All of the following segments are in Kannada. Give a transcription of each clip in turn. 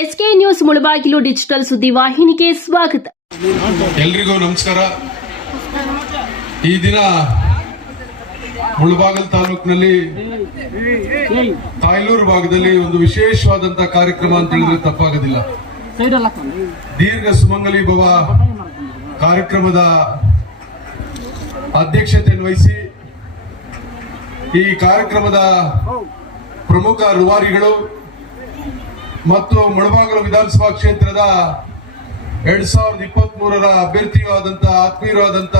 ಎಸ್ಕೆ ನ್ಯೂಸ್ ಮುಳಬಾಗಿಲು ಡಿಜಿಟಲ್ ಸುದ್ದಿ ವಾಹಿನಿಗೆ ಸ್ವಾಗತ. ಎಲ್ರಿಗೂ ನಮಸ್ಕಾರ. ಈ ದಿನ ಮುಳಬಾಗಲ್ ತಾಲೂಕಿನಲ್ಲಿ ತಾಯ್ಲೂರು ಭಾಗದಲ್ಲಿ ಒಂದು ವಿಶೇಷವಾದಂತಹ ಕಾರ್ಯಕ್ರಮ ಅಂತ ಹೇಳಿದ್ರೆ ತಪ್ಪಾಗೋದಿಲ್ಲ. ದೀರ್ಘ ಸುಮಂಗಲಿ ಭವ ಕಾರ್ಯಕ್ರಮದ ಅಧ್ಯಕ್ಷತೆಯನ್ನು ವಹಿಸಿ ಈ ಕಾರ್ಯಕ್ರಮದ ಪ್ರಮುಖ ರೂವಾರಿಗಳು ಮತ್ತು ಮುಳಬಾಗಲು ವಿಧಾನಸಭಾ ಕ್ಷೇತ್ರದ ಎರಡ್ ಸಾವಿರದ ಇಪ್ಪತ್ತ್ ಮೂರರ ಅಭ್ಯರ್ಥಿಯೂ ಆದಂತ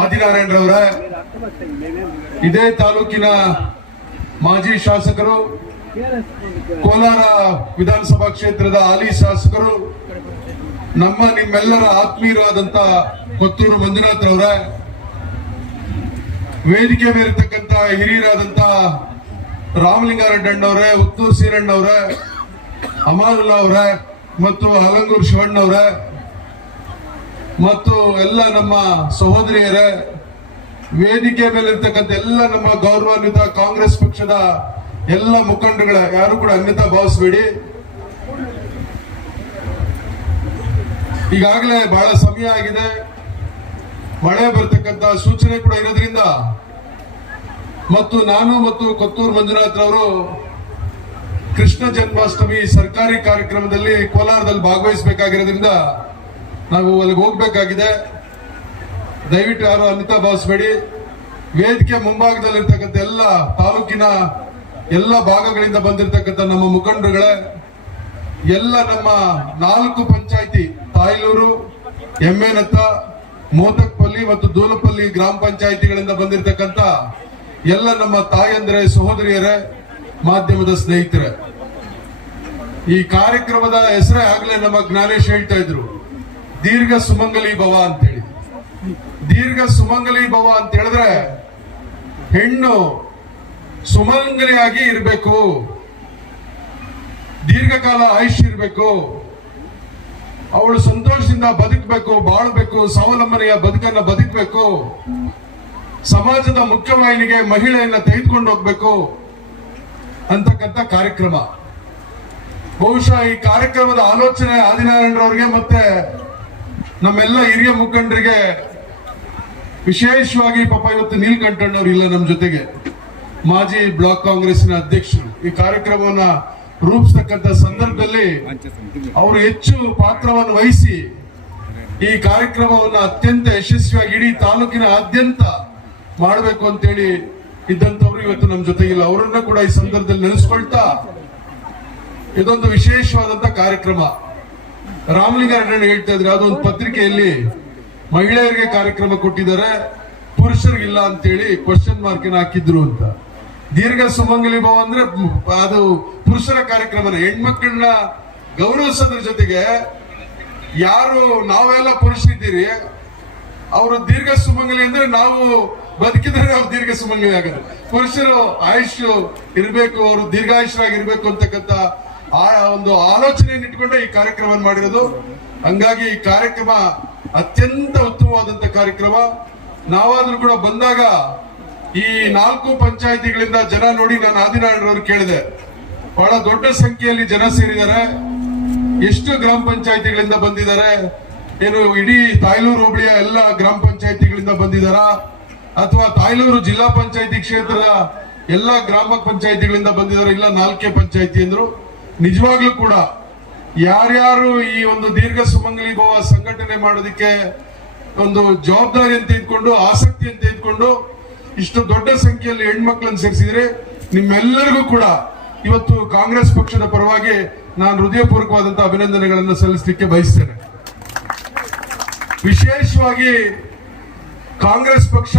ಆದಿನಾರಾಯಣರವರ ಇದೇ ತಾಲೂಕಿನ ಮಾಜಿ ಶಾಸಕರು, ಕೋಲಾರ ವಿಧಾನಸಭಾ ಕ್ಷೇತ್ರದ ಹಾಲಿ ಶಾಸಕರು, ನಮ್ಮ ನಿಮ್ಮೆಲ್ಲರ ಆತ್ಮೀಯರು ಕೊತ್ತೂರು ಮಂಜುನಾಥ್ ರವರ, ವೇದಿಕೆ ಮೇಲಿರ್ತಕ್ಕಂಥ ಹಿರಿಯರಾದಂತ ಉತ್ತೂರ್ ಸೀರಣ್ಣ ಸೀರಣ್ಣವ್ರೆ ಅಮಾನುಲ್ಲಾ ಅವರೇ, ಮತ್ತು ಹಲಂಗೂರು ಶಿವಣ್ಣವ್ರೆ, ಮತ್ತು ಎಲ್ಲ ನಮ್ಮ ಸಹೋದರಿಯರೇ, ವೇದಿಕೆ ಮೇಲೆ ಎಲ್ಲ ನಮ್ಮ ಗೌರವಾನ್ವಿತ ಕಾಂಗ್ರೆಸ್ ಪಕ್ಷದ ಎಲ್ಲ ಮುಖಂಡಗಳ ಯಾರು ಕೂಡ ಅನ್ಯತಾ ಭಾವಿಸಬೇಡಿ. ಈಗಾಗಲೇ ಬಹಳ ಸಮಯ ಆಗಿದೆ. ಮಳೆ ಬರ್ತಕ್ಕಂತ ಸೂಚನೆ ಕೂಡ ಇರೋದ್ರಿಂದ ಮತ್ತು ನಾನು ಮತ್ತು ಕೊತ್ತೂರು ಮಂಜುನಾಥ್ ಅವರು ಕೃಷ್ಣ ಜನ್ಮಾಷ್ಟಮಿ ಸರ್ಕಾರಿ ಕಾರ್ಯಕ್ರಮದಲ್ಲಿ ಕೋಲಾರದಲ್ಲಿ ಭಾಗವಹಿಸಬೇಕಾಗಿರೋದ್ರಿಂದ ನಾವು ಅಲ್ಲಿಗೆ ಹೋಗ್ಬೇಕಾಗಿದೆ. ದಯವಿಟ್ಟು ಯಾರು ಅನಿತಾ ಭಾವಿಸ್ಬೇಡಿ ವೇದಿಕೆ ಮುಂಭಾಗದಲ್ಲಿರ್ತಕ್ಕಂಥ ಎಲ್ಲ ತಾಲೂಕಿನ ಎಲ್ಲ ಭಾಗಗಳಿಂದ ಬಂದಿರತಕ್ಕಂಥ ನಮ್ಮ ಮುಖಂಡರುಗಳೇ, ಎಲ್ಲ ನಮ್ಮ ನಾಲ್ಕು ಪಂಚಾಯಿತಿ, ತಾಯ್ಲೂರು ಎಮ್ಮೆನತ್ತ ಮೋತಕ್ಪಲ್ಲಿ ಮತ್ತು ದೂಲಪಲ್ಲಿ ಗ್ರಾಮ ಪಂಚಾಯಿತಿಗಳಿಂದ ಬಂದಿರತಕ್ಕಂಥ ಎಲ್ಲ ನಮ್ಮ ತಾಯಂದ್ರೆ, ಸಹೋದರಿಯರೇ, ಮಾಧ್ಯಮದ ಸ್ನೇಹಿತರೆ, ಈ ಕಾರ್ಯಕ್ರಮದ ಹೆಸರೇ ಆಗ್ಲೇ ನಮ್ಮ ಜ್ಞಾನೇಶ್ ಹೇಳ್ತಾ ಇದ್ರು, ದೀರ್ಘ ಸುಮಂಗಲಿ ಭವ ಅಂತೇಳಿ. ದೀರ್ಘ ಸುಮಂಗಲಿ ಭವ ಅಂತ ಹೇಳಿದ್ರೆ, ಹೆಣ್ಣು ಸುಮಂಗಲಿಯಾಗಿ ಇರಬೇಕು, ದೀರ್ಘಕಾಲ ಆಯುಷ್ ಇರಬೇಕು, ಅವಳು ಸಂತೋಷದಿಂದ ಬದುಕಬೇಕು, ಬಾಳ್ಬೇಕು, ಸ್ವಾವಲಂಬನೆಯ ಬದುಕನ್ನ ಬದುಕಬೇಕು ಸಮಾಜದ ಮುಖ್ಯವಾಹಿನಿಗೆ ಮಹಿಳೆಯನ್ನ ತೆಗೆದುಕೊಂಡು ಹೋಗ್ಬೇಕು ಅಂತಕ್ಕಂಥ ಕಾರ್ಯಕ್ರಮ. ಬಹುಶಃ ಈ ಕಾರ್ಯಕ್ರಮದ ಆಲೋಚನೆ ಆದಿನಾರಾಯಣರವ್ರಿಗೆ ಮತ್ತೆ ನಮ್ಮೆಲ್ಲ ಹಿರಿಯ ಮುಖಂಡರಿಗೆ ವಿಶೇಷವಾಗಿ ಪಾಪ ಇವತ್ತು ನೀಲ್ಕಂಠಣ್ಣವ್ರು ಇಲ್ಲ ನಮ್ಮ ಜೊತೆಗೆ. ಮಾಜಿ ಬ್ಲಾಕ್ ಕಾಂಗ್ರೆಸ್ನ ಅಧ್ಯಕ್ಷರು. ಈ ಕಾರ್ಯಕ್ರಮವನ್ನ ರೂಪಿಸ್ತಕ್ಕಂಥ ಸಂದರ್ಭದಲ್ಲಿ ಅವರು ಹೆಚ್ಚು ಪಾತ್ರವನ್ನು ವಹಿಸಿ ಈ ಕಾರ್ಯಕ್ರಮವನ್ನು ಅತ್ಯಂತ ಯಶಸ್ವಿಯಾಗಿ ಇಡೀ ತಾಲೂಕಿನ ಆದ್ಯಂತ ಮಾಡಬೇಕು ಅಂತೇಳಿ ಇದ್ದಂಥವ್ರು ಇವತ್ತು ನಮ್ಮ ಜೊತೆಗಿಲ್ಲ. ಅವರನ್ನ ಕೂಡ ಈ ಸಂದರ್ಭದಲ್ಲಿ ನೆನೆಸ್ಕೊಳ್ತಾ ಇದೊಂದು ವಿಶೇಷವಾದಂತ ಕಾರ್ಯಕ್ರಮ. ರಾಮಲಿಂಗಾರೆಡ್ಡಿ ಹೇಳ್ತಾ ಇದ್ರೆ ಅದೊಂದು ಪತ್ರಿಕೆಯಲ್ಲಿ ಮಹಿಳೆಯರಿಗೆ ಕಾರ್ಯಕ್ರಮ ಕೊಟ್ಟಿದ್ದಾರೆ, ಪುರುಷರಿಗಿಲ್ಲ ಅಂತೇಳಿ ಕ್ವಶನ್ ಮಾರ್ಕ್ ಹಾಕಿದ್ರು ಅಂತ. ದೀರ್ಘ ಸುಮಂಗಲಿ ಭಾವ ಅಂದ್ರೆ ಅದು ಪುರುಷರ ಕಾರ್ಯಕ್ರಮ ಹೆಣ್ಮಕ್ಳನ್ನ ಗೌರವಿಸೋದ್ರ ಜೊತೆಗೆ ಯಾರು ನಾವೆಲ್ಲ ಪುರುಷರಿದ್ದೀರಿ, ಅವರು ದೀರ್ಘ ಸುಮಂಗಲಿ ಅಂದ್ರೆ ನಾವು ಬದುಕಿದ್ರೆ ನಾವು ದೀರ್ಘ ಸುಮಂಗಲಿ ಆಗೋದು. ಪುರುಷರು ಆಯುಷ್ ಇರಬೇಕು, ಅವರು ದೀರ್ಘಾಯುಷರಾಗಿರ್ಬೇಕು ಅಂತಕ್ಕಂತ ಆ ಒಂದು ಆಲೋಚನೆಯನ್ನು ಇಟ್ಕೊಂಡೆ ಈ ಕಾರ್ಯಕ್ರಮವನ್ನು ಮಾಡಿರೋದು. ಹಂಗಾಗಿ ಈ ಕಾರ್ಯಕ್ರಮ ಅತ್ಯಂತ ಉತ್ತಮವಾದಂತ ಕಾರ್ಯಕ್ರಮ. ನಾವಾದ್ರೂ ಕೂಡ ಬಂದಾಗ ಈ ನಾಲ್ಕು ಪಂಚಾಯಿತಿಗಳಿಂದ ಜನ ನೋಡಿ ನಾನು ಆದಿನಾರಾಯಣರವ್ರು ಕೇಳಿದೆ. ಬಹಳ ದೊಡ್ಡ ಸಂಖ್ಯೆಯಲ್ಲಿ ಜನ ಸೇರಿದ್ದಾರೆ. ಎಷ್ಟು ಗ್ರಾಮ ಪಂಚಾಯಿತಿಗಳಿಂದ ಬಂದಿದ್ದಾರೆ, ಏನು ಇಡೀ ತಾಯ್ಲೂರು ಹೋಬಳಿಯ ಎಲ್ಲ ಗ್ರಾಮ ಪಂಚಾಯಿತಿಗಳಿಂದ ಬಂದಿದ್ದಾರಾ? ಅಥವಾ ತಾಯ್ಲೂರು ಜಿಲ್ಲಾ ಪಂಚಾಯಿತಿ ಕ್ಷೇತ್ರದ ಎಲ್ಲ ಗ್ರಾಮ ಪಂಚಾಯಿತಿಗಳಿಂದ ಬಂದಿದ್ದಾರೆ, ಇಲ್ಲ ನಾಲ್ಕೇ ಪಂಚಾಯತಿ ಅಂದ್ರು, ನಿಜವಾಗ್ಲೂ ಕೂಡ ಯಾರ್ಯಾರು ಈ ಒಂದು ದೀರ್ಘ ಸುಮಂಗಲಿ ಭವ ಸಂಘಟನೆ ಮಾಡೋದಕ್ಕೆ ಒಂದು ಜವಾಬ್ದಾರಿ ಅಂತ ಇದ್ಕೊಂಡು, ಆಸಕ್ತಿ ಅಂತ ಇದ್ಕೊಂಡು ಇಷ್ಟು ದೊಡ್ಡ ಸಂಖ್ಯೆಯಲ್ಲಿ ಹೆಣ್ಮಕ್ಳನ್ನು ಸೇರಿಸಿದ್ರೆ ನಿಮ್ಮೆಲ್ಲರಿಗೂ ಕೂಡ ಇವತ್ತು ಕಾಂಗ್ರೆಸ್ ಪಕ್ಷದ ಪರವಾಗಿ ನಾನು ಹೃದಯಪೂರ್ವಕವಾದಂತಹ ಅಭಿನಂದನೆಗಳನ್ನು ಸಲ್ಲಿಸಲಿಕ್ಕೆ ಬಯಸ್ತೇನೆ. ವಿಶೇಷವಾಗಿ ಕಾಂಗ್ರೆಸ್ ಪಕ್ಷ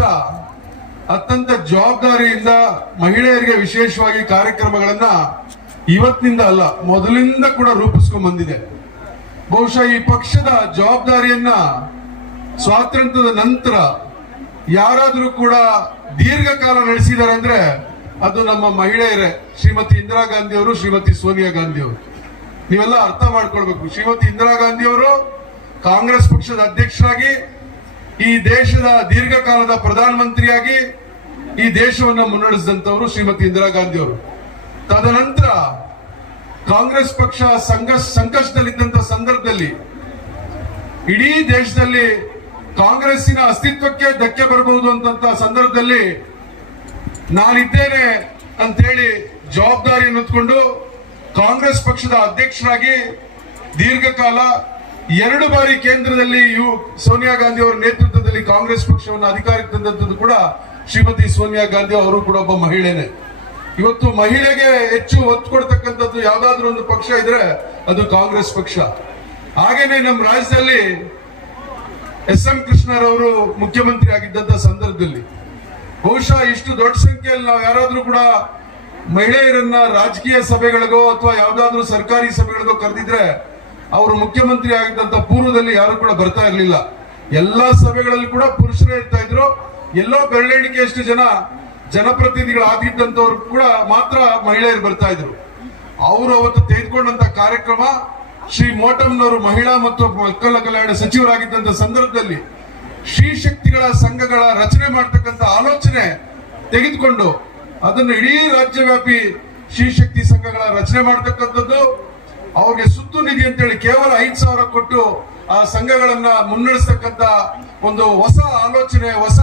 ಅತ್ಯಂತ ಜವಾಬ್ದಾರಿಯಿಂದ ಮಹಿಳೆಯರಿಗೆ ವಿಶೇಷವಾಗಿ ಕಾರ್ಯಕ್ರಮಗಳನ್ನ ಇವತ್ತಿನಿಂದ ಅಲ್ಲ, ಮೊದಲಿಂದ ಕೂಡ ರೂಪಿಸ್ಕೊಂಡ್ ಬಂದಿದೆ. ಬಹುಶಃ ಈ ಪಕ್ಷದ ಜವಾಬ್ದಾರಿಯನ್ನ ಸ್ವಾತಂತ್ರ್ಯದ ನಂತರ ಯಾರಾದರೂ ಕೂಡ ದೀರ್ಘಕಾಲ ನಡೆಸಿದ್ದಾರೆ ಅಂದ್ರೆ ಅದು ನಮ್ಮ ಮಹಿಳೆಯರೇ, ಶ್ರೀಮತಿ ಇಂದಿರಾ ಗಾಂಧಿ ಅವರು ಶ್ರೀಮತಿ ಸೋನಿಯಾ ಗಾಂಧಿ ಅವರು ನೀವೆಲ್ಲ ಅರ್ಥ ಮಾಡ್ಕೊಳ್ಬೇಕು. ಶ್ರೀಮತಿ ಇಂದಿರಾ ಗಾಂಧಿ ಅವರು ಕಾಂಗ್ರೆಸ್ ಪಕ್ಷದ ಅಧ್ಯಕ್ಷರಾಗಿ ಈ ದೇಶದ ದೀರ್ಘಕಾಲದ ಪ್ರಧಾನಮಂತ್ರಿಯಾಗಿ ಈ ದೇಶವನ್ನು ಮುನ್ನಡೆಸಿದಂತವರು ಶ್ರೀಮತಿ ಇಂದಿರಾ ಗಾಂಧಿ ಅವರು ತದನಂತರ ಕಾಂಗ್ರೆಸ್ ಪಕ್ಷ ಸಂಘ ಸಂಕಷ್ಟದಲ್ಲಿದ್ದಂತ ಸಂದರ್ಭದಲ್ಲಿ ಇಡೀ ದೇಶದಲ್ಲಿ ಕಾಂಗ್ರೆಸ್ಸಿನ ಅಸ್ತಿತ್ವಕ್ಕೆ ಧಕ್ಕೆ ಬರಬಹುದು ಅಂತಂತ ಸಂದರ್ಭದಲ್ಲಿ ನಾನಿದ್ದೇನೆ ಅಂತೇಳಿ ಜವಾಬ್ದಾರಿಯನ್ನು ಹೊತ್ಕೊಂಡು ಕಾಂಗ್ರೆಸ್ ಪಕ್ಷದ ಅಧ್ಯಕ್ಷರಾಗಿ ದೀರ್ಘಕಾಲ ಎರಡು ಬಾರಿ ಕೇಂದ್ರದಲ್ಲಿ ಯು ಸೋನಿಯಾ ಗಾಂಧಿ ಅವರ ನೇತೃತ್ವದಲ್ಲಿ ಕಾಂಗ್ರೆಸ್ ಪಕ್ಷವನ್ನು ಅಧಿಕಾರಕ್ಕೆ ತಂದದ್ದು ಕೂಡ ಶ್ರೀಮತಿ ಸೋನಿಯಾ ಗಾಂಧಿ ಅವರು ಕೂಡ ಒಬ್ಬ ಮಹಿಳೆನೆ. ಇವತ್ತು ಮಹಿಳೆಗೆ ಹೆಚ್ಚು ಒತ್ತು ಕೊಡ್ತಕ್ಕಂಥದ್ದು ಯಾವ್ದಾದ್ರು ಒಂದು ಪಕ್ಷ ಇದ್ರೆ ಅದು ಕಾಂಗ್ರೆಸ್ ಪಕ್ಷ. ಹಾಗೇನೆ ನಮ್ಮ ರಾಜ್ಯದಲ್ಲಿ ಎಸ್ ಎಂ ಕೃಷ್ಣರವರು ಮುಖ್ಯಮಂತ್ರಿ ಆಗಿದ್ದಂತ ಸಂದರ್ಭದಲ್ಲಿ ಬಹುಶಃ ಇಷ್ಟು ದೊಡ್ಡ ಸಂಖ್ಯೆಯಲ್ಲಿ ನಾವು ಯಾರಾದ್ರೂ ಕೂಡ ಮಹಿಳೆಯರನ್ನ ರಾಜಕೀಯ ಸಭೆಗಳಿಗೋ ಅಥವಾ ಯಾವ್ದಾದ್ರು ಸರ್ಕಾರಿ ಸಭೆಗಳಿಗೋ ಕರೆದಿದ್ರೆ ಅವರು ಮುಖ್ಯಮಂತ್ರಿ ಆಗಿದ್ದಂತ ಪೂರ್ವದಲ್ಲಿ ಯಾರು ಕೂಡ ಬರ್ತಾ ಇರಲಿಲ್ಲ. ಎಲ್ಲಾ ಸಭೆಗಳಲ್ಲಿ ಕೂಡ ಪುರುಷರೇ ಇರ್ತಾ ಇದ್ರು. ಎಲ್ಲೋ ಬೆರಳೆಣಿಕೆಯಷ್ಟು ಜನ ಜನಪ್ರತಿನಿಧಿಗಳಾಗಿದ್ದಂತವ್ರು ಕೂಡ ಮಾತ್ರ ಮಹಿಳೆಯರು ಬರ್ತಾ ಇದ್ರು. ಅವರು ಅವತ್ತು ತೆಗೆದುಕೊಂಡಂತ ಕಾರ್ಯಕ್ರಮ ಶ್ರೀ ಮೋಟಮ್ನವರು ಮಹಿಳಾ ಮತ್ತು ಮಕ್ಕಳ ಕಲ್ಯಾಣ ಸಚಿವರಾಗಿದ್ದಂತ ಸಂದರ್ಭದಲ್ಲಿ ಶ್ರೀ ಶಕ್ತಿಗಳ ಸಂಘಗಳ ರಚನೆ ಮಾಡ್ತಕ್ಕಂಥ ಆಲೋಚನೆ ತೆಗೆದುಕೊಂಡು ಅದನ್ನು ಇಡೀ ರಾಜ್ಯವ್ಯಾಪಿ ಶ್ರೀ ಶಕ್ತಿ ಸಂಘಗಳ ರಚನೆ ಮಾಡ್ತಕ್ಕಂಥದ್ದು. ಅವ್ರಿಗೆ ಸುತ್ತು ನಿಧಿ ಅಂತೇಳಿ ಕೇವಲ ಐದ್ ಸಾವಿರ ಕೊಟ್ಟು ಆ ಸಂಘಗಳನ್ನ ಮುನ್ನಡೆಸ್ತಕ್ಕಂತ ಒಂದು ಹೊಸ ಆಲೋಚನೆ, ಹೊಸ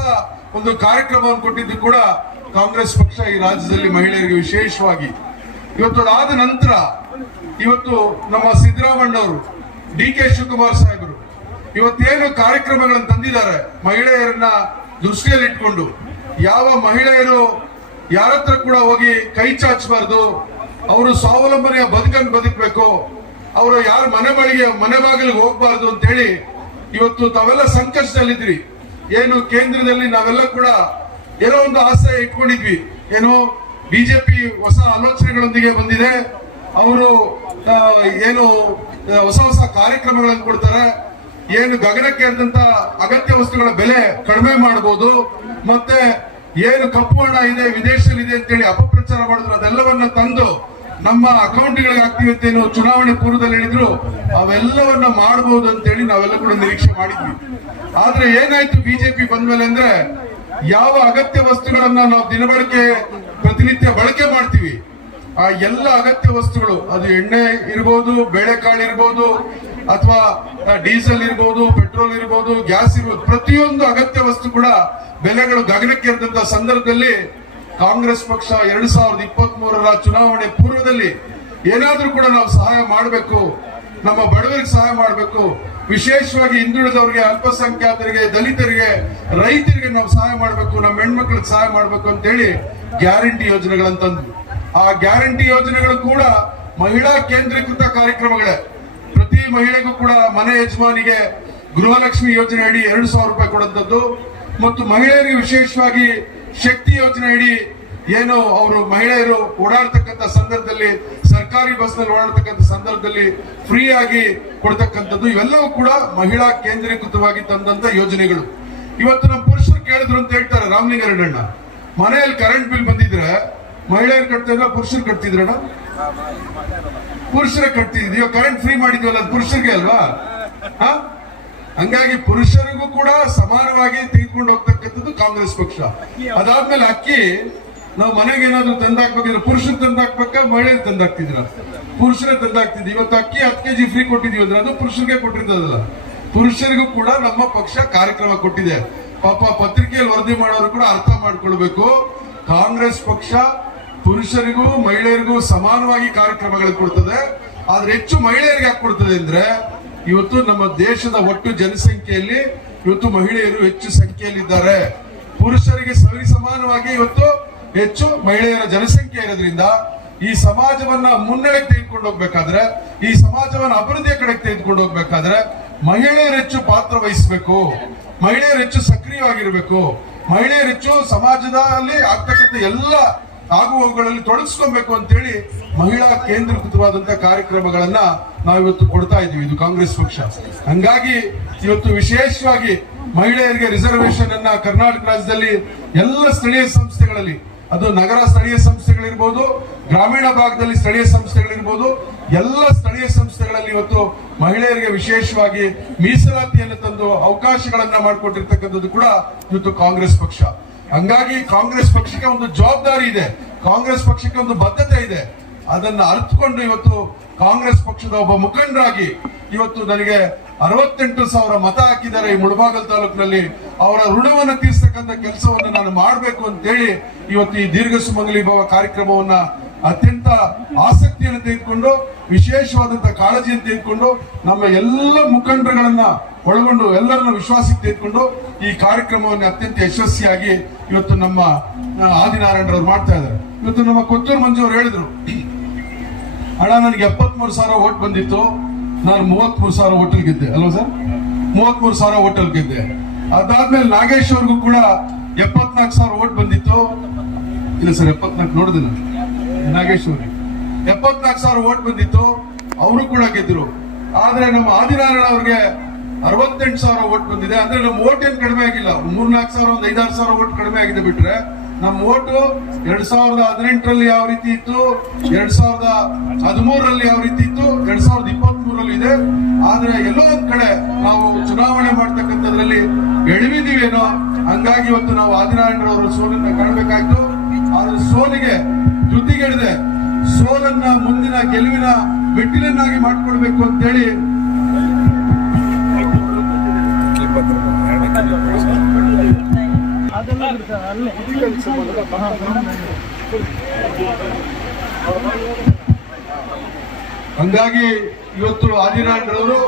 ಒಂದು ಕಾರ್ಯಕ್ರಮವನ್ನು ಕೊಟ್ಟಿದ್ದು ಕೂಡ ಕಾಂಗ್ರೆಸ್ ಪಕ್ಷ ಈ ರಾಜ್ಯದಲ್ಲಿ ಮಹಿಳೆಯರಿಗೆ ವಿಶೇಷವಾಗಿ. ಇವತ್ತು ಅದಾದ ನಂತರ ಇವತ್ತು ನಮ್ಮ ಸಿದ್ದರಾಮಣ್ಣವರು ಡಿ ಕೆ ಶಿವಕುಮಾರ್ ಸಾಹೇಬರು ಇವತ್ತೇನು ಕಾರ್ಯಕ್ರಮಗಳನ್ನು ತಂದಿದ್ದಾರೆ, ಮಹಿಳೆಯರನ್ನ ದೃಷ್ಟಿಯಲ್ಲಿ ಇಟ್ಕೊಂಡು ಯಾವ ಮಹಿಳೆಯರು ಯಾರತ್ರ ಕೂಡ ಹೋಗಿ ಕೈ ಚಾಚಬಾರ್ದು ಅವರು ಸ್ವಾವಲಂಬನೆಯ ಬದುಕನ್ನು ಬದುಕಬೇಕು. ಅವರು ಯಾರು ಮನೆ ಬಳಿಗೆ, ಮನೆ ಬಾಗಿಲಿಗೆ ಹೋಗಬಾರ್ದು ಅಂತ ಹೇಳಿ ಇವತ್ತು ತಾವೆಲ್ಲ ಸಂಕಷ್ಟದಲ್ಲಿದ್ರಿ ಏನು ಕೇಂದ್ರದಲ್ಲಿ ನಾವೆಲ್ಲ ಕೂಡ ಏನೋ ಒಂದು ಆಸೆ ಇಟ್ಕೊಂಡಿದ್ವಿ. ಏನು ಬಿಜೆಪಿ ಹೊಸ ಆಲೋಚನೆಗಳೊಂದಿಗೆ ಬಂದಿದೆ. ಅವರು ಏನು ಹೊಸ ಹೊಸ ಕಾರ್ಯಕ್ರಮಗಳನ್ನು ಕೊಡ್ತಾರೆ. ಏನು ಗಗನಕ್ಕೆ ಆದಂತ ಅಗತ್ಯ ವಸ್ತುಗಳ ಬೆಲೆ ಕಡಿಮೆ ಮಾಡಬಹುದು ಮತ್ತೆ ಏನು ಕಪ್ಪು ಹಣ ಇದೆ, ವಿದೇಶದಲ್ಲಿ ಇದೆ ಅಂತೇಳಿ ಅಪಪ್ರಚಾರ ಮಾಡಿದ್ರು, ಅದೆಲ್ಲವನ್ನ ತಂದು ನಮ್ಮ ಅಕೌಂಟ್ಗಳಿಗೆ ಆಗ್ತೀವಿ ಅಂತ ಏನು ಚುನಾವಣೆ ಪೂರ್ವದಲ್ಲಿ ಹೇಳಿದ್ರು, ಅವೆಲ್ಲವನ್ನ ಮಾಡಬಹುದು ಅಂತೇಳಿ ನಾವೆಲ್ಲ ಕೂಡ ನಿರೀಕ್ಷೆ ಮಾಡಿದ್ವಿ. ಆದ್ರೆ ಏನಾಯ್ತು ಬಿಜೆಪಿ ಬಂದ್ಮೇಲೆ ಅಂದ್ರೆ, ಯಾವ ಅಗತ್ಯ ವಸ್ತುಗಳನ್ನ ನಾವು ದಿನಬಳಕೆ ಪ್ರತಿನಿತ್ಯ ಬಳಕೆ ಮಾಡ್ತೀವಿ, ಆ ಎಲ್ಲ ಅಗತ್ಯ ವಸ್ತುಗಳು, ಅದು ಎಣ್ಣೆ ಇರ್ಬೋದು, ಬೇಳೆಕಾಳು ಇರ್ಬೋದು, ಅಥವಾ ಡೀಸೆಲ್ ಇರ್ಬೋದು, ಪೆಟ್ರೋಲ್ ಇರ್ಬೋದು, ಗ್ಯಾಸ್ ಇರ್ಬೋದು, ಪ್ರತಿಯೊಂದು ಅಗತ್ಯ ವಸ್ತು ಕೂಡ ಬೆಲೆಗಳು ಗಗನಕ್ಕೆ ಇರದಂತ ಸಂದರ್ಭದಲ್ಲಿ ಕಾಂಗ್ರೆಸ್ ಪಕ್ಷ ಎರಡ್ ಸಾವಿರದ ಇಪ್ಪತ್ತ್ ಮೂರರ ಚುನಾವಣೆ ಪೂರ್ವದಲ್ಲಿ ಏನಾದ್ರೂ ಕೂಡ ನಾವು ಸಹಾಯ ಮಾಡಬೇಕು, ನಮ್ಮ ಬಡವರಿಗೆ ಸಹಾಯ ಮಾಡಬೇಕು, ವಿಶೇಷವಾಗಿ ಹಿಂದುಳಿದವರಿಗೆ, ಅಲ್ಪಸಂಖ್ಯಾತರಿಗೆ, ದಲಿತರಿಗೆ, ರೈತರಿಗೆ ನಾವು ಸಹಾಯ ಮಾಡಬೇಕು, ನಮ್ಮ ಹೆಣ್ಮಕ್ಳಿಗೆ ಸಹಾಯ ಮಾಡಬೇಕು ಅಂತೇಳಿ ಗ್ಯಾರಂಟಿ ಯೋಜನೆಗಳನ್ನ ತಂದ್ವಿ. ಆ ಗ್ಯಾರಂಟಿ ಯೋಜನೆಗಳು ಕೂಡ ಮಹಿಳಾ ಕೇಂದ್ರೀಕೃತ ಕಾರ್ಯಕ್ರಮಗಳೇ. ಪ್ರತಿ ಮಹಿಳೆಗೂ ಕೂಡ ಮನೆ ಯಜಮಾನಿಗೆ ಗೃಹಲಕ್ಷ್ಮಿ ಯೋಜನೆ ಅಡಿ ಎರಡು ಸಾವಿರ ರೂಪಾಯಿ ಕೊಡುವಂಥದ್ದು ಮತ್ತು ಮಹಿಳೆಯರಿಗೆ ವಿಶೇಷವಾಗಿ ಶಕ್ತಿ ಯೋಜನೆ ಅಡಿ ಏನು ಅವರು ಮಹಿಳೆಯರು ಓಡಾಡ್ತಕ್ಕಂಥ ಸಂದರ್ಭದಲ್ಲಿ, ಸರ್ಕಾರಿ ಬಸ್ನಲ್ಲಿ ಓಡಾಡ್ತಕ್ಕಂಥ ಸಂದರ್ಭದಲ್ಲಿ ಫ್ರೀ ಆಗಿ ಕೊಡ್ತಕ್ಕಂಥದ್ದು ಇವೆಲ್ಲವೂ ಕೂಡ ಮಹಿಳಾ ಕೇಂದ್ರೀಕೃತವಾಗಿ ತಂದಂತ ಯೋಜನೆಗಳು. ಇವತ್ತು ನಮ್ಮ ಪುರುಷರು ಕೇಳಿದ್ರು ಅಂತ ಹೇಳ್ತಾರೆ, ರಾಮಲಿಂಗಾರೆಡ್ಡಣ್ಣ. ಮನೆಯಲ್ಲಿ ಕರೆಂಟ್ ಬಿಲ್ ಬಂದಿದ್ರೆ ಮಹಿಳೆಯರು ಕಟ್ತಿದ್ರ ಪುರುಷರು ಕಟ್ತಿದ್ರಣ್ಣ? ಪುರುಷರೇ ಕಟ್ತಿದ್ವಿ ಕರೆಂಟ್ ಫ್ರೀ ಮಾಡಿದ್ವಲ್ಲ ಪುರುಷರಿಗೆ ಅಲ್ವಾ? ಹಂಗಾಗಿ ಪುರುಷರಿಗೂ ಕೂಡ ಸಮಾನವಾಗಿ ತೆಗೆದುಕೊಂಡು ಹೋಗ್ತಕ್ಕಂಥದ್ದು ಕಾಂಗ್ರೆಸ್ ಪಕ್ಷ. ಅದಾದ್ಮೇಲೆ ಅಕ್ಕಿ, ನಾವು ಮನೆಗೆ ಏನಾದ್ರು ತಂದಾಕ್ಬೇಕಿದ್ರೆ ಪುರುಷರು ತಂದಾಕ್ಬೇಕ ಮಹಿಳೆ ತಂದಾಕ್ತಿದ್ರ ಪುರುಷರೇ ತಂದಾಕ್ತಿದ್ವಿ ಇವತ್ತು ಅಕ್ಕಿ ಹತ್ತು ಕೆಜಿ ಫ್ರೀ ಕೊಟ್ಟಿದೀವಿ ಅಂದ್ರೆ ಅದು ಪುರುಷರಿಗೆ ಕೊಟ್ಟಿದ್ದಲ್ಲ ಪುರುಷರಿಗೂ ಕೂಡ ನಮ್ಮ ಪಕ್ಷ ಕಾರ್ಯಕ್ರಮ ಕೊಟ್ಟಿದೆ. ಪಾಪ ಪತ್ರಿಕೆಯಲ್ಲಿ ವರದಿ ಮಾಡೋರು ಕೂಡ ಅರ್ಥ ಮಾಡ್ಕೊಳ್ಬೇಕು. ಕಾಂಗ್ರೆಸ್ ಪಕ್ಷ ಪುರುಷರಿಗೂ, ಮಹಿಳೆಯರಿಗೂ ಸಮಾನವಾಗಿ ಕಾರ್ಯಕ್ರಮಗಳು ಕೊಡ್ತದೆ. ಆದ್ರೆ ಹೆಚ್ಚು ಮಹಿಳೆಯರಿಗೆ ಯಾಕೆ ಕೊಡ್ತದೆ ಅಂದ್ರೆ ಇವತ್ತು ನಮ್ಮ ದೇಶದ ಒಟ್ಟು ಜನಸಂಖ್ಯೆಯಲ್ಲಿ ಇವತ್ತು ಮಹಿಳೆಯರು ಹೆಚ್ಚು ಸಂಖ್ಯೆಯಲ್ಲಿದ್ದಾರೆ. ಪುರುಷರಿಗೆ ಸರಿ ಸಮಾನವಾಗಿ ಇವತ್ತು ಹೆಚ್ಚು ಮಹಿಳೆಯರ ಜನಸಂಖ್ಯೆ ಇರೋದ್ರಿಂದ ಈ ಸಮಾಜವನ್ನ ಮುನ್ನಡೆಗೆ ತೆಗೆದುಕೊಂಡು ಹೋಗ್ಬೇಕಾದ್ರೆ, ಈ ಸಮಾಜವನ್ನ ಅಭಿವೃದ್ಧಿಯ ಕಡೆಗೆ ತೆಗೆದುಕೊಂಡು ಹೋಗ್ಬೇಕಾದ್ರೆ ಮಹಿಳೆಯರು ಹೆಚ್ಚು ಪಾತ್ರ ವಹಿಸಬೇಕು. ಮಹಿಳೆಯರು ಹೆಚ್ಚು ಸಕ್ರಿಯವಾಗಿರಬೇಕು. ಮಹಿಳೆಯರು ಹೆಚ್ಚು ಸಮಾಜದಲ್ಲಿ ಆಗ್ತಕ್ಕಂಥ ಎಲ್ಲ ಆಗುವವುಗಳಲ್ಲಿ ತೊಡಗಿಸ್ಕೊಬೇಕು ಅಂತೇಳಿ ಮಹಿಳಾ ಕೇಂದ್ರೀಕೃತವಾದಂತಹ ಕಾರ್ಯಕ್ರಮಗಳನ್ನ ನಾವಿವತ್ತು ಕೊಡ್ತಾ ಇದ್ದೀವಿ. ಇದು ಕಾಂಗ್ರೆಸ್ ಪಕ್ಷ. ಹಂಗಾಗಿ ಇವತ್ತು ವಿಶೇಷವಾಗಿ ಮಹಿಳೆಯರಿಗೆ ರಿಸರ್ವೇಶನ್ ಅನ್ನ ಕರ್ನಾಟಕ ರಾಜ್ಯದಲ್ಲಿ ಎಲ್ಲ ಸ್ಥಳೀಯ ಸಂಸ್ಥೆಗಳಲ್ಲಿ, ಅದು ನಗರ ಸ್ಥಳೀಯ ಸಂಸ್ಥೆಗಳಿರ್ಬೋದು, ಗ್ರಾಮೀಣ ಭಾಗದಲ್ಲಿ ಸ್ಥಳೀಯ ಸಂಸ್ಥೆಗಳಿರ್ಬೋದು, ಎಲ್ಲ ಸ್ಥಳೀಯ ಸಂಸ್ಥೆಗಳಲ್ಲಿ ಇವತ್ತು ಮಹಿಳೆಯರಿಗೆ ವಿಶೇಷವಾಗಿ ಮೀಸಲಾತಿಯನ್ನು ತಂದು ಅವಕಾಶಗಳನ್ನ ಮಾಡಿಕೊಟ್ಟಿರ್ತಕ್ಕಂಥದ್ದು ಕೂಡ ಇವತ್ತು ಕಾಂಗ್ರೆಸ್ ಪಕ್ಷ. ಹಂಗಾಗಿ ಕಾಂಗ್ರೆಸ್ ಪಕ್ಷಕ್ಕೆ ಒಂದು ಜವಾಬ್ದಾರಿ ಇದೆ. ಕಾಂಗ್ರೆಸ್ ಪಕ್ಷಕ್ಕೆ ಒಂದು ಬದ್ಧತೆ ಇದೆ. ಅದನ್ನು ಅರ್ಥಕೊಂಡು ಇವತ್ತು ಕಾಂಗ್ರೆಸ್ ಪಕ್ಷದ ಒಬ್ಬ ಮುಖಂಡರಾಗಿ ಇವತ್ತು ನನಗೆ ಅರವತ್ತೆಂಟು ಸಾವಿರ ಮತ ಹಾಕಿದ್ದಾರೆ ಈ ಮುಳಬಾಗಲ್ ತಾಲೂಕಿನಲ್ಲಿ. ಅವರ ಋಣವನ್ನು ತೀರ್ಸ್ತಕ್ಕಂಥ ಕೆಲಸವನ್ನು ನಾನು ಮಾಡಬೇಕು ಅಂತೇಳಿ ಇವತ್ತು ಈ ದೀರ್ಘ ಸುಮಂಗಲಿ ಭವ ಕಾರ್ಯಕ್ರಮವನ್ನ ಅತ್ಯಂತ ಆಸಕ್ತಿಯನ್ನು ತೆಗೆದುಕೊಂಡು ವಿಶೇಷವಾದಂತಹ ಕಾಳಜಿಯನ್ನು ತೆಗೆದುಕೊಂಡು ನಮ್ಮ ಎಲ್ಲ ಮುಖಂಡರುಗಳನ್ನ ಒಳಗೊಂಡು ಎಲ್ಲರನ್ನು ವಿಶ್ವಾಸಕ್ಕೆ ತೆಗೆದುಕೊಂಡು ಈ ಕಾರ್ಯಕ್ರಮವನ್ನು ಅತ್ಯಂತ ಯಶಸ್ವಿಯಾಗಿ ಇವತ್ತು ನಮ್ಮ ಆದಿನಾರಾಯಣರವ್ರು ಮಾಡ್ತಾ ಇದ್ದಾರೆ. ಇವತ್ತು ನಮ್ಮ ಕೊತ್ತೂರು ಮಂಜು ಅವರು ಹೇಳಿದ್ರು, ಅಣ್ಣ, ನನಗೆ ಎಪ್ಪತ್ಮೂರು ಸಾವಿರ ಓಟ್ ಬಂದಿತ್ತು. ನಾನು ಮೂವತ್ಮೂರು ಸಾವಿರ ಹೋಟೆಲ್ ಗೆದ್ದೆ. ಅಲ್ವಾ ಸರ್? ಮೂವತ್ಮೂರು ಸಾವಿರ ಹೋಟೆಲ್ ಗೆದ್ದೆ. ಅದಾದ್ಮೇಲೆ ನಾಗೇಶ್ ಅವ್ರಿಗೂ ಕೂಡ ಎಪ್ಪತ್ನಾಲ್ಕು ಸಾವಿರ ಓಟ್ ಬಂದಿತ್ತು. ಇಲ್ಲ ಸರ್, ಎಪ್ಪತ್ನಾಲ್ಕು ನೋಡಿದೆ ನಾನು ನಾಗೇಶ್ ಅವ್ರಿಗೆ. ಎಪ್ಪತ್ನಾಲ್ಕು ಸಾವಿರ ಓಟ್ ಬಂದಿತ್ತು. ಅವರು ಕೂಡ ಗೆದ್ರು ಆದ್ರೆ ನಮ್ಮ ಆದಿನಾರಾಯಣ ಅವ್ರಿಗೆ ಅರವತ್ತೆಂಟು ಸಾವಿರ ಓಟ್ ಬಂದಿದೆ. ಅಂದ್ರೆ ನಮ್ಮ ಓಟ್ ಏನು ಕಡಿಮೆ ಆಗಿಲ್ಲ. ಮೂರ್ನಾಲ್ಕು ಸಾವಿರ, ಒಂದು ಐದಾರು ಸಾವಿರ ಓಟ್ ಕಡಿಮೆ ಆಗಿದೆ ಬಿಟ್ರೆ ನಮ್ಮ ಓಟು ಎರಡ್ ಸಾವಿರದ ಹದಿನೆಂಟರಲ್ಲಿ ಯಾವ ರೀತಿ ಇತ್ತು? ಎರಡ್ ಸಾವಿರದ ಹದಿಮೂರರಲ್ಲಿ ಯಾವ ರೀತಿ ಇತ್ತು? ಎರಡ್ ಸಾವಿರದ ಇಪ್ಪತ್ತ್ ಮೂರಲ್ಲಿ ಇದೆ. ಆದ್ರೆ ಎಲ್ಲೋ ಒಂದ್ ಕಡೆ ನಾವು ಚುನಾವಣೆ ಮಾಡ್ತಕ್ಕಂಥದ್ರಲ್ಲಿ ಎಡವಿದೀವೇನೋ ಹಂಗಾಗಿ ಇವತ್ತು ನಾವು ಆದಿನಾರಾಯಣರವರ ಸೋಲನ್ನ ಕಾಣಬೇಕಾಯ್ತು. ಆದ್ರೆ ಸೋಲಿಗೆ ಜೊತೆಗೆಡದೆ ಸೋಲನ್ನ ಮುಂದಿನ ಗೆಲುವಿನ ಮೆಟ್ಟಿಲನ್ನಾಗಿ ಮಾಡ್ಕೊಳ್ಬೇಕು ಅಂತೇಳಿ ಹಂಗಾಗಿ ಇವತ್ತು ಆದಿನಾರಾಯಣರವರು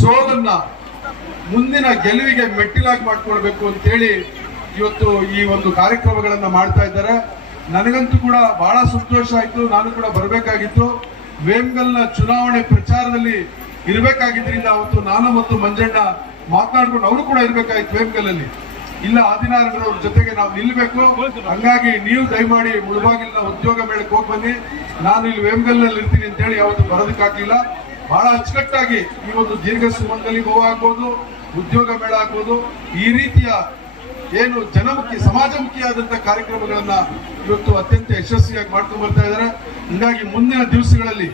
ಸೋಲನ್ನ ಮುಂದಿನ ಗೆಲುವಿಗೆ ಮೆಟ್ಟಿಲಾಗಿ ಮಾಡ್ಕೊಳ್ಬೇಕು ಅಂತೇಳಿ ಇವತ್ತು ಈ ಒಂದು ಕಾರ್ಯಕ್ರಮಗಳನ್ನ ಮಾಡ್ತಾ ಇದ್ದಾರೆ. ನನಗಂತೂ ಕೂಡ ಬಹಳ ಸಂತೋಷ ಆಯ್ತು. ನಾನು ಕೂಡ ಬರಬೇಕಾಗಿತ್ತು. ವೇಮ್ಗಲ್ನ ಚುನಾವಣೆ ಪ್ರಚಾರದಲ್ಲಿ ಇರಬೇಕಾಗಿದ್ದರಿಂದ ಅವತ್ತು ನಾನು ಮತ್ತು ಮಂಜಣ್ಣ ಮಾತನಾಡ್ಕೊಂಡು ಅವರು ಕೂಡ ಇರ್ಬೇಕಾಯ್ತು ವೇಮ್ಗಲಲ್ಲಿ ಇಲ್ಲ ಆದಿನಾರಾಯಣರವ್ರ ಜೊತೆಗೆ ನಾವು ನಿಲ್ಬೇಕು. ಹಂಗಾಗಿ ನೀವು ದಯಮಾಡಿ ಮುಳುಬಾಗಿಲಿನ ಉದ್ಯೋಗ ಮೇಳಕ್ಕೆ ಹೋಗಿ ಬನ್ನಿ. ನಾನು ಇಲ್ಲಿ ವೇಮ್ಗಲ್ನಲ್ಲಿ ಇರ್ತೀನಿ ಅಂತ ಹೇಳಿ ಯಾವತ್ತು ಬರೋದಕ್ಕಾಗಲಿಲ್ಲ ಬಹಳ ಅಚ್ಚುಕಟ್ಟಾಗಿ ಈ ಒಂದು ದೀರ್ಘ ಸುಮಂಗಲಿ ಗೋವಾ ಆಗ್ಬೋದು, ಉದ್ಯೋಗ ಮೇಳ ಆಗ್ಬೋದು. ಈ ರೀತಿಯ ಏನು ಜನಮುಖಿ, ಸಮಾಜಮುಖಿಯಾದಂಥ ಕಾರ್ಯಕ್ರಮಗಳನ್ನ ಇವತ್ತು ಅತ್ಯಂತ ಯಶಸ್ವಿಯಾಗಿ ಮಾಡ್ಕೊಂಡು ಬರ್ತಾ ಇದ್ದಾರೆ. ಹೀಗಾಗಿ ಮುಂದಿನ ದಿವಸಗಳಲ್ಲಿ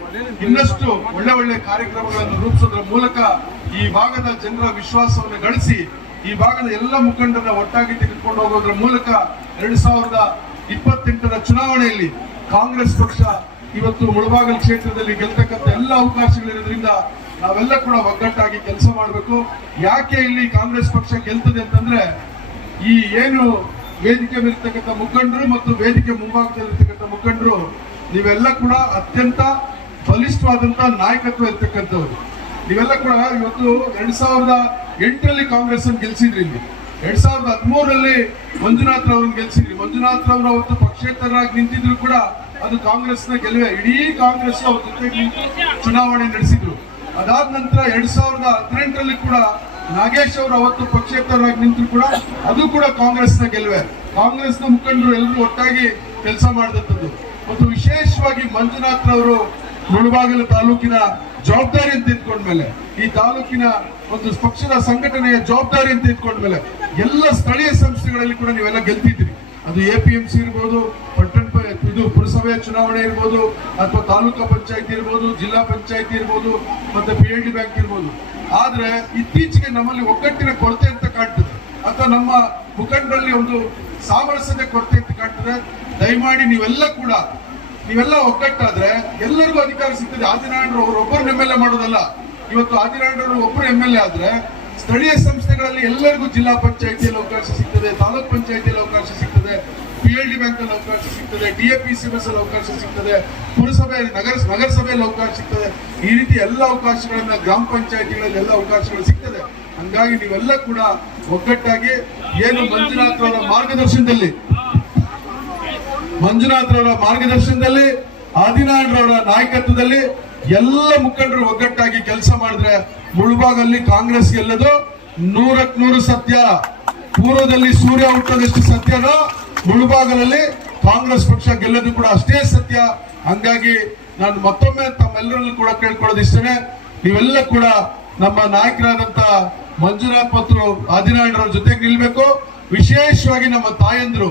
ಇನ್ನಷ್ಟು ಒಳ್ಳೆ ಒಳ್ಳೆ ಕಾರ್ಯಕ್ರಮಗಳನ್ನು ರೂಪಿಸೋದ್ರ ಮೂಲಕ ಈ ಭಾಗದ ಜನರ ವಿಶ್ವಾಸವನ್ನು ಗಳಿಸಿ ಈ ಭಾಗದ ಎಲ್ಲ ಮುಖಂಡರನ್ನ ಒಟ್ಟಾಗಿ ತೆಗೆದುಕೊಂಡು ಹೋಗೋದ್ರ ಮೂಲಕ ಎರಡ್ ಸಾವಿರದ ಇಪ್ಪತ್ತೆಂಟರ ಚುನಾವಣೆಯಲ್ಲಿ ಕಾಂಗ್ರೆಸ್ ಪಕ್ಷ ಇವತ್ತು ಮುಳಬಾಗಲ್ ಕ್ಷೇತ್ರದಲ್ಲಿ ಗೆಲ್ತಕ್ಕಂಥ ಎಲ್ಲ ಅವಕಾಶಗಳಿರೋದ್ರಿಂದ ನಾವೆಲ್ಲ ಕೂಡ ಒಗ್ಗಟ್ಟಾಗಿ ಕೆಲಸ ಮಾಡಬೇಕು. ಯಾಕೆ ಇಲ್ಲಿ ಕಾಂಗ್ರೆಸ್ ಪಕ್ಷ ಗೆಲ್ತದೆ ಅಂತಂದ್ರೆ ಈ ಏನು ವೇದಿಕೆ ಮೇಲಿರ್ತಕ್ಕಂಥ ಮುಖಂಡರು ಮತ್ತು ವೇದಿಕೆ ಮುಂಭಾಗದಲ್ಲಿರ್ತಕ್ಕಂಥ ಮುಖಂಡರು, ನೀವೆಲ್ಲ ಕೂಡ ಅತ್ಯಂತ ಬಲಿಷ್ಠವಾದಂತಹ ನಾಯಕತ್ವ ಇರ್ತಕ್ಕಂಥವ್ರು. ನೀವೆಲ್ಲ ಕೂಡ ಇವತ್ತು ಎರಡ್ ಸಾವಿರದ ಎಂಟರಲ್ಲಿ ಕಾಂಗ್ರೆಸ್ ಅನ್ನು ಗೆಲ್ಸಿದ್ರಿ ಇಲ್ಲಿ. ಎರಡ್ ಸಾವಿರದ ಹದಿಮೂರರಲ್ಲಿ ಮಂಜುನಾಥ್ ಅವ್ರನ್ನ ಗೆಲ್ಸಿದ್ರಿ. ಮಂಜುನಾಥ್ ಅವರು ಅವತ್ತು ಪಕ್ಷೇತರರಾಗಿ ನಿಂತಿದ್ರು ಕೂಡ ಅದು ಕಾಂಗ್ರೆಸ್ನ ಗೆಲುವೆ. ಇಡೀ ಕಾಂಗ್ರೆಸ್ ಅವ್ರ ಚುನಾವಣೆ ನಡೆಸಿದ್ರು. ಅದಾದ ನಂತರ ಎರಡ್ ಸಾವಿರದ ಹದಿನೆಂಟರಲ್ಲಿ ಕೂಡ ನಾಗೇಶ್ ಅವರು ಅವತ್ತು ಪಕ್ಷೇತರರಾಗಿ ನಿಂತರು ಕೂಡ ಅದು ಕೂಡ ಕಾಂಗ್ರೆಸ್ನ ಗೆಲುವೆ. ಕಾಂಗ್ರೆಸ್ನ ಮುಖಂಡರು ಎಲ್ಲರೂ ಒಟ್ಟಾಗಿ ಕೆಲಸ ಮಾಡಿದಂಥದ್ದು. ಮತ್ತು ವಿಶೇಷವಾಗಿ ಮಂಜುನಾಥ್ ರವರು ಮುಳಬಾಗಿಲು ತಾಲೂಕಿನ ಜವಾಬ್ದಾರಿಯನ್ನು ಮೇಲೆ ಈ ತಾಲೂಕಿನ ಒಂದು ಪಕ್ಷದ ಸಂಘಟನೆಯ ಜವಾಬ್ದಾರಿ ಜವಾಬ್ದಾರಿಯನ್ನು ಮೇಲೆ ಎಲ್ಲ ಸ್ಥಳೀಯ ಸಂಸ್ಥೆಗಳಲ್ಲಿ ಕೂಡ ನೀವೆಲ್ಲ ಗೆಲ್ತಿದ್ರಿ ಅದು ಎ ಪಿ ಎಂ ಸಿ ಇರ್ಬೋದು, ಪಟ್ಟಣ ಇದು ಪುರಸಭೆಯ ಚುನಾವಣೆ ಇರ್ಬೋದು, ಅಥವಾ ತಾಲೂಕಾ ಪಂಚಾಯತಿ ಇರ್ಬೋದು, ಜಿಲ್ಲಾ ಪಂಚಾಯತಿ ಇರ್ಬೋದು, ಮತ್ತೆ ಪಿ ಎಲ್ ಡಿ ಬ್ಯಾಂಕ್ ಇರ್ಬೋದು. ಆದ್ರೆ ಇತ್ತೀಚೆಗೆ ನಮ್ಮಲ್ಲಿ ಒಗ್ಗಟ್ಟಿನ ಕೊರತೆ ಅಂತ ಕಾಣ್ತದೆ. ಅಥವಾ ನಮ್ಮ ಮುಖಂಡರಲ್ಲಿ ಒಂದು ಸಾಮರಸ್ಯದ ಕೊರತೆ ಅಂತ ಕಾಣ್ತದೆ. ದಯಮಾಡಿ ನೀವೆಲ್ಲ ಕೂಡ ನೀವೆಲ್ಲ ಒಗ್ಗಟ್ಟಾದ್ರೆ ಎಲ್ಲರಿಗೂ ಅಧಿಕಾರ ಸಿಗ್ತದೆ. ಆದಿನಾರಾಯಣರು ಅವರು ಒಬ್ಬರು ಎಂ ಎಲ್ ಎ ಮಾಡೋದಲ್ಲ. ಇವತ್ತು ಆದಿನಾರಾಯಣರು ಒಬ್ಬರು ಎಂ ಎಲ್ ಎ ಆದ್ರೆ ಸ್ಥಳೀಯ ಸಂಸ್ಥೆಗಳಲ್ಲಿ ಎಲ್ಲರಿಗೂ ಜಿಲ್ಲಾ ಪಂಚಾಯತಿಯಲ್ಲಿ ಅವಕಾಶ ಸಿಗ್ತದೆ, ತಾಲೂಕ್ ಪಂಚಾಯತಿಯಲ್ಲಿ ಅವಕಾಶ ಸಿಗ್ತದೆ ಪಿ ಎಲ್ ಡಿ ಬ್ಯಾಂಕ್ ಅಲ್ಲಿ ಅವಕಾಶ ಸಿಗ್ತದೆ D A P C bus ಅಲ್ಲಿ ಅವಕಾಶ ಸಿಗ್ತದೆ, ಪುರಸಭೆ, ನಗರ, ನಗರಸಭೆಯಲ್ಲಿ ಅವಕಾಶ ಸಿಗ್ತದೆ. ಈ ರೀತಿ ಎಲ್ಲ ಅವಕಾಶಗಳನ್ನ ಗ್ರಾಮ ಪಂಚಾಯತಿಗಳಲ್ಲಿ ಎಲ್ಲ ಅವಕಾಶಗಳು ಸಿಗ್ತದೆ. ಹಂಗಾಗಿ ನೀವೆಲ್ಲ ಕೂಡ ಒಗ್ಗಟ್ಟಾಗಿ ಏನು ಮಂಜುನಾಥ್ ಅವರ ಮಾರ್ಗದರ್ಶನದಲ್ಲಿ ಮಂಜುನಾಥ್ ರವರ ಮಾರ್ಗದರ್ಶನದಲ್ಲಿ ಆದಿನಾರಾಯಣರವರ ನಾಯಕತ್ವದಲ್ಲಿ ಎಲ್ಲ ಮುಖಂಡರು ಒಗ್ಗಟ್ಟಾಗಿ ಕೆಲಸ ಮಾಡಿದ್ರೆ ಮುಳುಬಾಗಲ್ಲಿ ಕಾಂಗ್ರೆಸ್ ಗೆಲ್ಲದು. ನೂರಕ್ ನೂರು ಸತ್ಯ. ಪೂರ್ವದಲ್ಲಿ ಸೂರ್ಯ ಹುಟ್ಟದಷ್ಟು ಸತ್ಯನೋ, ಮುಳುಬಾಗಲಲ್ಲಿ ಕಾಂಗ್ರೆಸ್ ಪಕ್ಷ ಗೆಲ್ಲದು ಕೂಡ ಅಷ್ಟೇ ಸತ್ಯ. ಹಂಗಾಗಿ ನಾನು ಮತ್ತೊಮ್ಮೆ ತಮ್ಮೆಲ್ಲರಲ್ಲೂ ಕೂಡ ಕೇಳ್ಕೊಳ್ಳೋದು ಇಷ್ಟೇ ನೀವೆಲ್ಲ ಕೂಡ ನಮ್ಮ ನಾಯಕರಾದಂತ ಮಂಜುನಾಥ್ ಮತ್ತು ಆದಿನಾರಾಯಣರವ್ರ ಜೊತೆಗೆ ನಿಲ್ಬೇಕು. ವಿಶೇಷವಾಗಿ ನಮ್ಮ ತಾಯಂದ್ರು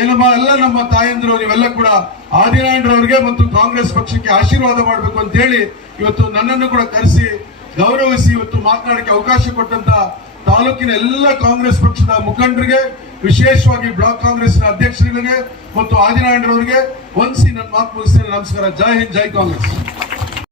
ಏನಮ್ಮ ಎಲ್ಲ ನಮ್ಮ ತಾಯಂದ್ರು, ನೀವೆಲ್ಲ ಕೂಡ ಆದಿನಾರಾಯಣರವ್ರಿಗೆ ಮತ್ತು ಕಾಂಗ್ರೆಸ್ ಪಕ್ಷಕ್ಕೆ ಆಶೀರ್ವಾದ ಮಾಡಬೇಕು ಅಂತ ಹೇಳಿ ಇವತ್ತು ನನ್ನನ್ನು ಕೂಡ ಕರೆಸಿ ಗೌರವಿಸಿ ಇವತ್ತು ಮಾತನಾಡಕ್ಕೆ ಅವಕಾಶ ಕೊಟ್ಟಂತ ತಾಲೂಕಿನ ಎಲ್ಲ ಕಾಂಗ್ರೆಸ್ ಪಕ್ಷದ ಮುಖಂಡರಿಗೆ, ವಿಶೇಷವಾಗಿ ಬ್ಲಾಕ್ ಕಾಂಗ್ರೆಸ್ನ ಅಧ್ಯಕ್ಷರಿಗೆ ಮತ್ತು ಆದಿನಾರಾಯಣರವರಿಗೆ ವಂದಿಸಿ ನನ್ನ ಮಾತು ಮುಗಿಸ್ತೇನೆ. ನಮಸ್ಕಾರ. ಜೈ ಹಿಂದ್, ಜೈ ಕಾಂಗ್ರೆಸ್.